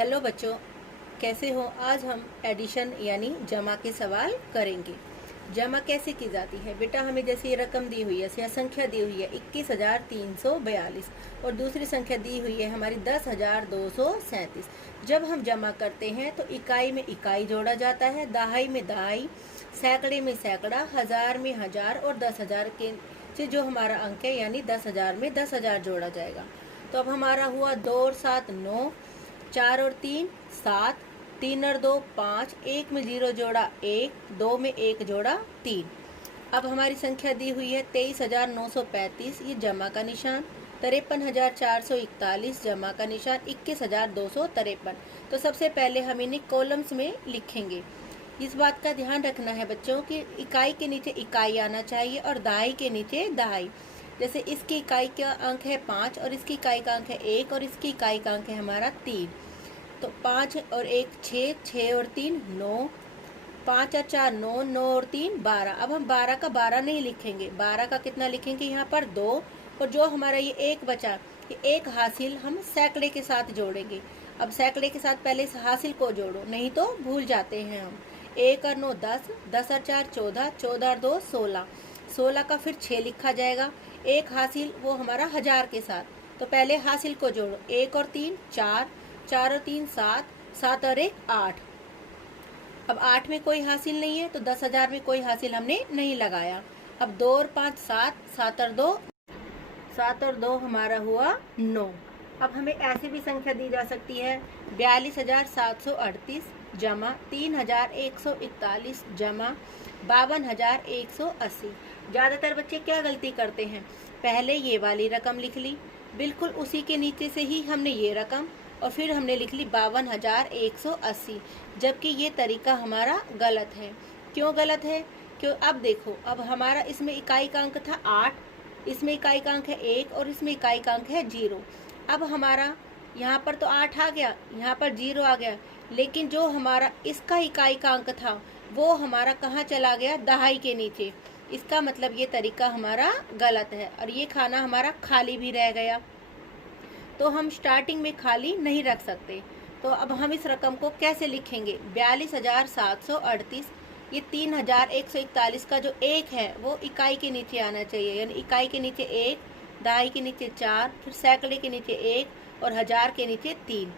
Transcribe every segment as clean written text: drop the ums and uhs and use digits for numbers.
Hello बच्चों, कैसे हो। आज हम एडिशन यानी जमा के सवाल करेंगे। जमा कैसे की जाती है बेटा। हमें जैसे ये रकम दी हुई है या संख्या दी हुई है 21,342 और दूसरी संख्या दी हुई है हमारी 10,237। जब हम जमा करते हैं तो इकाई में इकाई जोड़ा जाता है, दहाई में दहाई, सैकड़े में सैकड़ा, हजार में हजार और 10,000 के से जो हमारा अंक है यानी 10,000 में 10,000 जोड़ा जाएगा। तो अब हमारा हुआ 2 और 7 9, 4 और 3 7, 3 और 2 5, 1 में 0 जोड़ा 1, 2 में 1 जोड़ा 3। अब हमारी संख्या दी हुई है 23,935, ये जमा का निशान, 53,441 जमा का निशान, 21,253। तो सबसे पहले हम इन्हें कॉलम्स में लिखेंगे। इस बात का ध्यान रखना है बच्चों कि इकाई के नीचे इकाई आना चाहिए और दहाई के नीचे दहाई। जैसे इसकी इकाई का अंक है 5 और इसकी इकाई का अंक है 1 और इसकी इकाई का अंक है हमारा 3। तो 5 और 1 6, 6 और 3 9, 5 और 4 9, 9 और 3 12। अब हम 12 का 12 नहीं लिखेंगे, 12 का कितना लिखेंगे यहाँ पर 2। और जो हमारा ये 1 बचा, ये 1 हासिल हम सैकड़े के साथ जोड़ेंगे। अब सैकड़े के साथ पहले इस हासिल को जोड़ो, नहीं तो भूल जाते हैं हम। 1 और 9 10, 10 और 4 14, 14 और 2 16, 16 का फिर 6 लिखा जाएगा। 1 हासिल वो हमारा हजार के साथ, तो पहले हासिल को जोड़ो। 1 और 3 4, 4 और 3 7, 7 और 1 8। अब 8 में कोई हासिल नहीं है तो 10,000 में कोई हासिल हमने नहीं लगाया। अब 2 और 5 7, 7 और 2 हमारा हुआ 9। अब हमें ऐसे भी संख्या दी जा सकती है 42,738 जमा 3,141 जमा 52,180। ज़्यादातर बच्चे क्या गलती करते हैं, पहले ये वाली रकम लिख ली, बिल्कुल उसी के नीचे से ही हमने ये रकम और फिर हमने लिख ली 52,180, जबकि ये तरीका हमारा गलत है। क्यों गलत है? क्यों, अब देखो, अब हमारा इसमें इकाई का अंक था 8, इसमें इकाई का अंक है 1 और इसमें इकाई का अंक है 0। अब हमारा यहाँ पर तो 8 आ गया, यहाँ पर 0 आ गया, लेकिन जो हमारा इसका इकाई का अंक था वो हमारा कहाँ चला गया, दहाई के नीचे। इसका मतलब ये तरीका हमारा गलत है और ये खाना हमारा खाली भी रह गया। तो हम स्टार्टिंग में खाली नहीं रख सकते। तो अब हम इस रकम को कैसे लिखेंगे, 42,738, ये 3,141 का जो 1 है वो इकाई के नीचे आना चाहिए, यानी इकाई के नीचे 1, दहाई के नीचे 4, फिर सैकड़े के नीचे 1 और हजार के नीचे 3।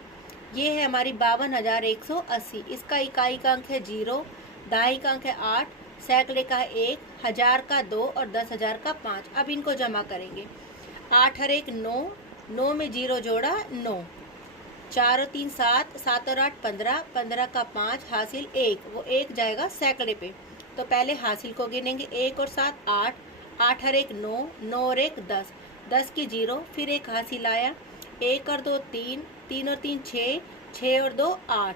ये है हमारी 52,180। इसका इकाई का अंक है 0, दहाई का अंक है 8, सैकड़े का है 1, हजार का 2 और 10,000 का 5। अब इनको जमा करेंगे। 8 और 1 9, 9 में 0 जोड़ा 9, 4 और 3 7, 7 और 8 15, 15 का 5 हासिल 1, वो 1 जाएगा सैकड़े पे। तो पहले हासिल को गिनेंगे, 1 और 7 8, 8 और 1 9, 9 और 1 10, 10 की 0, फिर 1 हासिल आया, 1 और 2 3, 3 और 3 6, 6 और 2 8।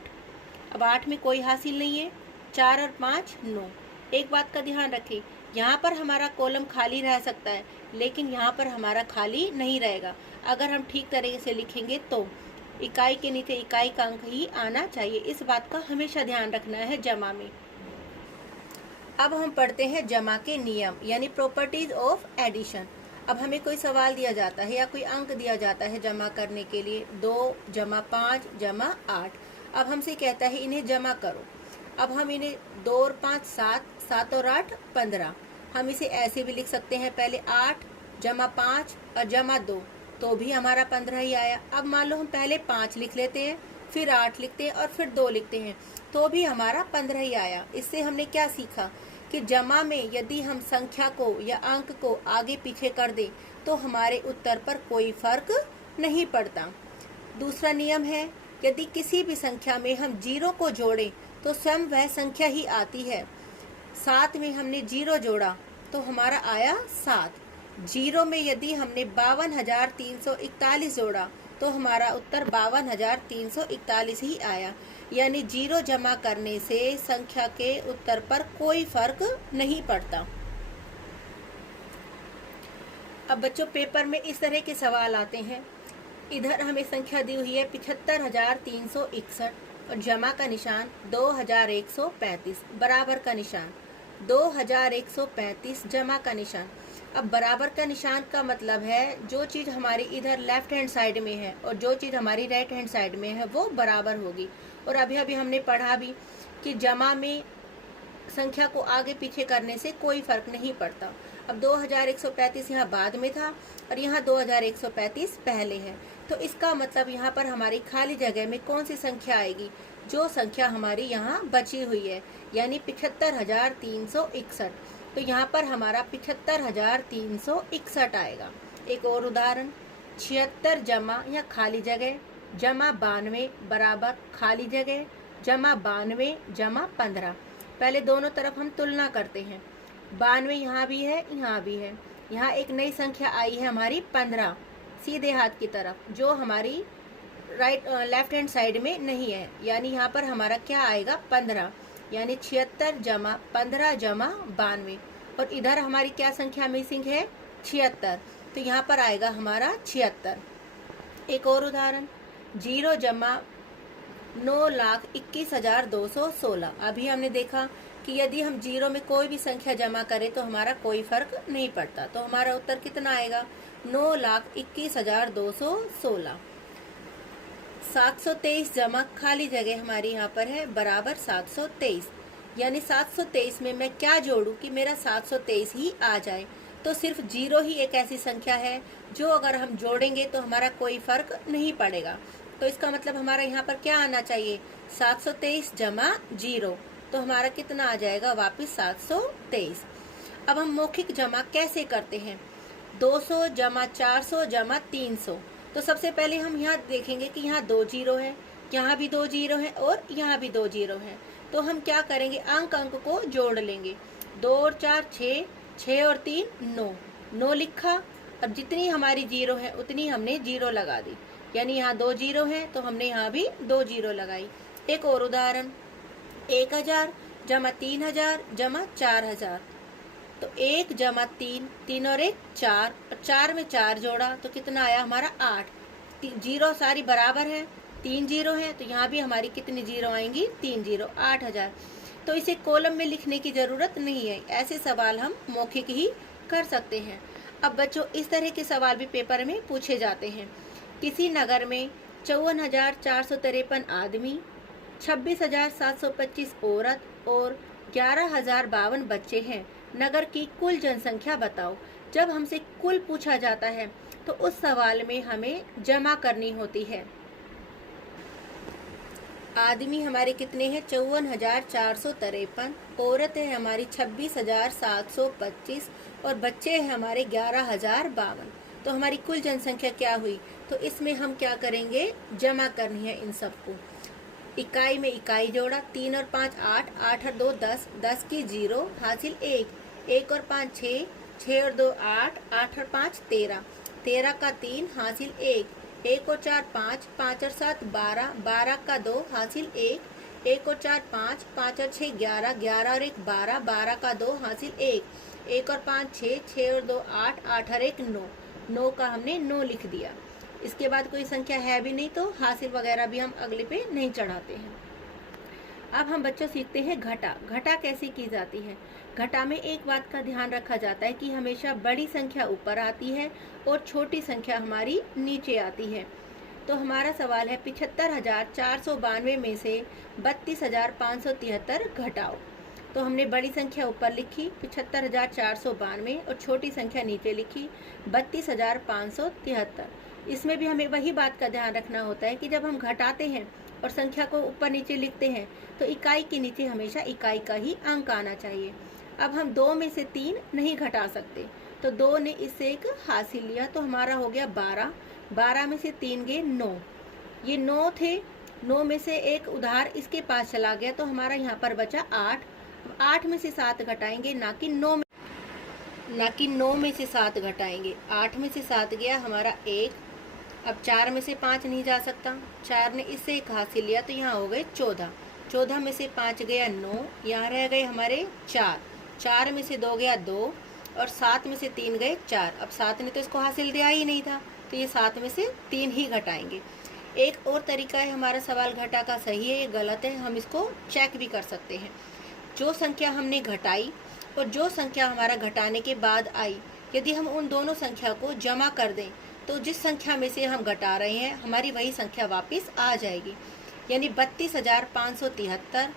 अब 8 में कोई हासिल नहीं है, 4 और 5 9। एक बात का ध्यान रखें, यहाँ पर हमारा कॉलम खाली रह सकता है लेकिन यहाँ पर हमारा खाली नहीं रहेगा। अगर हम ठीक तरीके से लिखेंगे तो इकाई के नीचे इकाई का अंक ही आना चाहिए। इस बात का हमेशा ध्यान रखना है जमा में। अब हम पढ़ते हैं जमा के नियम यानी प्रॉपर्टीज ऑफ एडिशन। अब हमें कोई सवाल दिया जाता है या कोई अंक दिया जाता है जमा करने के लिए, 2 जमा 5 जमा 8। अब हमसे कहता है इन्हें जमा करो। अब हम इन्हें 2 और 5 7, 7 और 8 15। हम इसे ऐसे भी लिख सकते हैं, पहले 8 जमा 5 और जमा 2, तो भी हमारा 15 ही आया। अब मान लो हम पहले 5 लिख लेते हैं, फिर 8 लिखते हैं और फिर 2 लिखते हैं, तो भी हमारा 15 ही आया। इससे हमने क्या सीखा कि जमा में यदि हम संख्या को या अंक को आगे पीछे कर दें तो हमारे उत्तर पर कोई फर्क नहीं पड़ता। दूसरा नियम है, यदि किसी भी संख्या में हम 0 को जोड़ें तो स्वयं वह संख्या ही आती है। 7 में हमने 0 जोड़ा तो हमारा आया 7। 0 में यदि हमने 52,341 जोड़ा तो हमारा उत्तर 52,341 ही आया। यानी 0 जमा करने से संख्या के उत्तर पर कोई फर्क नहीं पड़ता। अब बच्चों पेपर में इस तरह के सवाल आते हैं। इधर हमें संख्या दी हुई है 75,361 और जमा का निशान 2,135, बराबर का निशान 2,135 जमा का निशान। अब बराबर का निशान का मतलब है जो चीज़ हमारी इधर लेफ्ट हैंड साइड में है और जो चीज़ हमारी राइट हैंड साइड में है वो बराबर होगी। और अभी अभी हमने पढ़ा भी कि जमा में संख्या को आगे पीछे करने से कोई फर्क नहीं पड़ता। अब 2135 यहाँ बाद में था और यहाँ 2135 पहले है, तो इसका मतलब यहाँ पर हमारी खाली जगह में कौन सी संख्या आएगी? जो संख्या हमारी यहाँ बची हुई है, यानी 75,361। तो यहाँ पर हमारा 75,361 आएगा। एक और उदाहरण, 76 जमा या खाली जगह जमा 92 बराबर खाली जगह जमा 92 जमा 15। पहले दोनों तरफ हम तुलना करते हैं। 92 यहाँ भी है, यहाँ भी है। यहाँ एक नई संख्या आई है हमारी 15 सीधे हाथ की तरफ, जो हमारी लेफ्ट हैंड साइड में नहीं है, यानी यहाँ पर हमारा क्या आएगा? 15, यानी 76 जमा 15 जमा 92। और इधर हमारी क्या संख्या मिसिंग है? 76, तो यहाँ पर आएगा हमारा 76। एक और उदाहरण, 0 जमा 9,21,216। अभी हमने देखा कि यदि हम 0 में कोई भी संख्या जमा करें तो हमारा कोई फर्क नहीं पड़ता, तो हमारा उत्तर कितना आएगा? 9,21,216। 723 जमा खाली जगह हमारी यहाँ पर है बराबर 723, यानी 723 में मैं क्या जोड़ूं कि मेरा 723 ही आ जाए? तो सिर्फ 0 ही एक ऐसी संख्या है जो अगर हम जोड़ेंगे तो हमारा कोई फर्क नहीं पड़ेगा। तो इसका मतलब हमारा यहाँ पर क्या आना चाहिए? 723 जमा 0, तो हमारा कितना आ जाएगा? वापिस 723। अब हम मौखिक जमा कैसे करते हैं? 200 जमा 400 जमा 300। तो सबसे पहले हम यहाँ देखेंगे कि यहाँ 2 0 है, यहाँ भी 2 0 है और यहाँ भी 2 0 है। तो हम क्या करेंगे? अंक को जोड़ लेंगे। 2 और 4 6, 6 और 3 9, 9 लिखा। अब जितनी हमारी 0 है उतनी हमने 0 लगा दी, यानी यहाँ 2 0 है तो हमने यहाँ भी 2 0 लगाई। एक और उदाहरण, 1000 जमा 3000 जमा 4000। तो 1 जमा 3, 3 और 1 4, और 4 में 4 जोड़ा तो कितना आया हमारा? 8। 0 सारी बराबर है, 3 0 है, तो यहाँ भी हमारी कितनी 0 आएंगी? 3 0, 8000। तो इसे कॉलम में लिखने की ज़रूरत नहीं है, ऐसे सवाल हम मौखिक ही कर सकते हैं। अब बच्चों, इस तरह के सवाल भी पेपर में पूछे जाते हैं। किसी नगर में 54,453 आदमी, 26,725 औरत और 11,052 बच्चे हैं। नगर की कुल जनसंख्या बताओ। जब हमसे कुल पूछा जाता है तो उस सवाल में हमें जमा करनी होती है। आदमी हमारे कितने हैं? 54,453, औरत है हमारी 26,725 और बच्चे हैं हमारे 11,052। तो हमारी कुल जनसंख्या क्या हुई? तो इसमें हम क्या करेंगे? जमा करनी है इन सबको। इकाई में इकाई जोड़ा, 3 और 5 8, 8 और 2 10, 10 की 0 हासिल 1, 1 और 5 6, 6 और 2 8, 8 और 5 13, 13 का 3 हासिल 1, 1 और 4 5, 5 और 7 12, 12 का 2 हासिल 1, 1 और 4 5, 5 और 6 11, 11 और 1 12, 12 का 2 हासिल 1, 1 और 5 6, 6 और 2 8, 8 और 1 9, 9 का हमने 9 लिख दिया। इसके बाद कोई संख्या है भी नहीं तो हासिल वगैरह भी हम अगले पे नहीं चढ़ाते हैं। अब हम बच्चों सीखते हैं घटा। घटा कैसे की जाती है? घटा में एक बात का ध्यान रखा जाता है कि हमेशा बड़ी संख्या ऊपर आती है और छोटी संख्या हमारी नीचे आती है। तो हमारा सवाल है 75,492 में से 32,573 घटाओ। तो हमने बड़ी संख्या ऊपर लिखी 75,492 और छोटी संख्या नीचे लिखी 32,573। इसमें भी हमें वही बात का ध्यान रखना होता है कि जब हम घटाते हैं और संख्या को ऊपर नीचे लिखते हैं तो इकाई के नीचे हमेशा इकाई का ही अंक आना चाहिए। अब हम 2 में से 3 नहीं घटा सकते, तो 2 ने इससे एक हासिल लिया तो हमारा हो गया 12, 12 में से 3 गए 9, ये 9 थे, 9 में से एक उधार इसके पास चला गया तो हमारा यहाँ पर बचा 8। 8 में से 7 घटाएंगे, ना कि 9 में से 7 घटाएंगे। 8 में से 7 गया हमारा 1। अब 4 में से 5 नहीं जा सकता, 4 ने इससे एक हासिल लिया तो यहाँ हो गए 14। 14 में से 5 गया 9, यहाँ रह गए हमारे 4। 4 में से 2 गया 2 और 7 में से 3 गए 4। अब 7 ने तो इसको हासिल दिया ही नहीं था तो ये 7 में से 3 ही घटाएंगे। एक और तरीका है हमारा सवाल घटा का सही है, ये गलत है, हम इसको चेक भी कर सकते हैं। जो संख्या हमने घटाई और जो संख्या हमारा घटाने के बाद आई यदि हम उन दोनों संख्या को जमा कर दें तो जिस संख्या में से हम घटा रहे हैं हमारी वही संख्या वापस आ जाएगी, यानी 32,573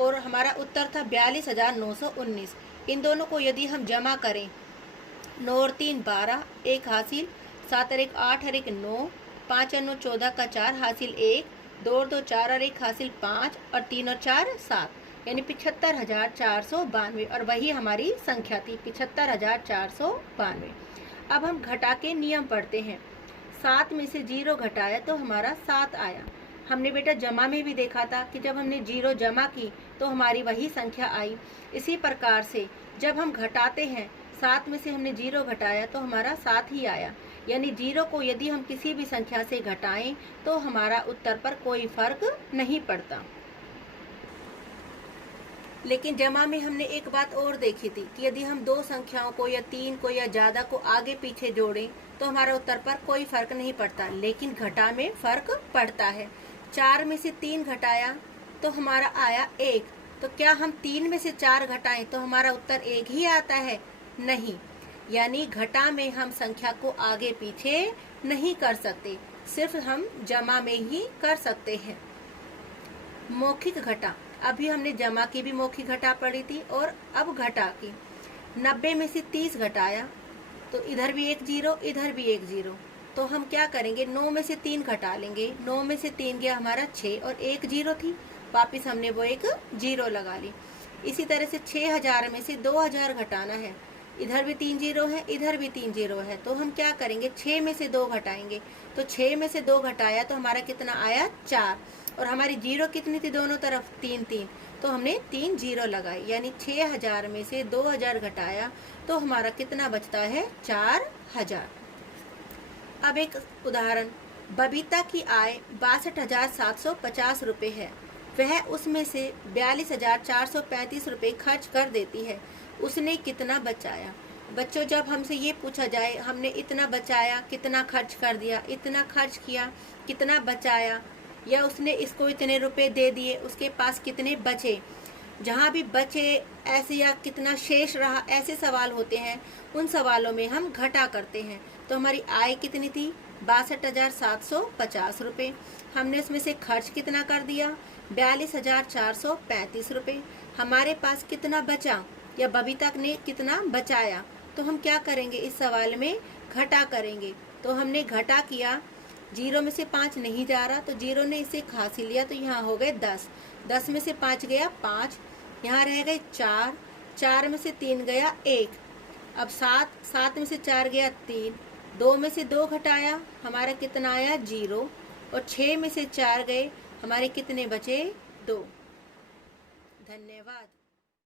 और हमारा उत्तर था 42,919। इन दोनों को यदि हम जमा करें, 9 और 3 12, 1 हासिल, 7 और 1 8 और 1 9, 5 और 9 14 का 4 हासिल 1, 2 और 2 4 और 1 हासिल 5 और 3 और 4 7, यानी 75,492 और वही हमारी संख्या थी 75,492। अब हम घटा के नियम पढ़ते हैं। 7 में से 0 घटाया तो हमारा 7 आया। हमने बेटा जमा में भी देखा था कि जब हमने 0 जमा की तो हमारी वही संख्या आई। इसी प्रकार से जब हम घटाते हैं, 7 में से हमने 0 घटाया तो हमारा 7 ही आया, यानी 0 को यदि हम किसी भी संख्या से घटाएं तो हमारा उत्तर पर कोई फर्क नहीं पड़ता। लेकिन जमा में हमने एक बात और देखी थी कि यदि हम 2 संख्याओं को या 3 को या ज़्यादा को आगे पीछे जोड़ें तो हमारा उत्तर पर कोई फर्क नहीं पड़ता, लेकिन घटा में फर्क पड़ता है। 4 में से 3 घटाया तो हमारा आया 1, तो क्या हम 3 में से 4 घटाएं तो हमारा उत्तर 1 ही आता है? नहीं, यानी घटा में हम संख्या को आगे पीछे नहीं कर सकते, सिर्फ हम जमा में ही कर सकते हैं। मौखिक घटा, अभी हमने जमा की भी मौखिक घटा पढ़ी थी और अब घटा की। 90 में से 30 घटाया तो इधर भी 1 0, इधर भी 1 0, तो हम क्या करेंगे, 9 में से 3 घटा लेंगे। 9 में से 3 गया हमारा 6 और 1 0 थी, वापिस हमने वो 1 0 लगा ली। इसी तरह से 6000 में से 2000 घटाना है, इधर भी 3 0 है, इधर भी 3 0 है, तो हम क्या करेंगे, 6 में से 2 घटाएंगे। तो 6 में से 2 घटाया तो हमारा कितना आया, 4, और हमारी 0 कितनी थी दोनों तरफ, 3 3, तो हमने 3 0 लगाई, यानी 6000 में से 2000 घटाया तो हमारा कितना बचता है, 4000। अब एक उदाहरण, बबीता की आय 62,750 रुपये है। वह उसमें से 42,435 रुपये खर्च कर देती है। उसने कितना बचाया? बच्चों, जब हमसे ये पूछा जाए हमने इतना बचाया, कितना खर्च कर दिया, इतना खर्च किया, कितना बचाया, या उसने इसको इतने रुपए दे दिए, उसके पास कितने बचे, जहाँ भी बचे ऐसे या कितना शेष रहा, ऐसे सवाल होते हैं, उन सवालों में हम घटा करते हैं। तो हमारी आय कितनी थी, 62,750 रुपये। हमने उसमें से खर्च कितना कर दिया, 42,435 रुपये। हमारे पास कितना बचा या बबीता ने कितना बचाया, तो हम क्या करेंगे, इस सवाल में घटा करेंगे। तो हमने घटा किया, 0 में से 5 नहीं जा रहा तो 0 ने इसे खांसी लिया, तो यहाँ हो गए 10। 10 में से 5 गया 5, यहाँ रह गए 4, 4 में से 3 गया 1, अब 7, 7 में से 4 गया 3, 2 में से 2 घटाया हमारा कितना आया, 0, और 6 में से 4 गए, हमारे कितने बचे, 2। धन्यवाद।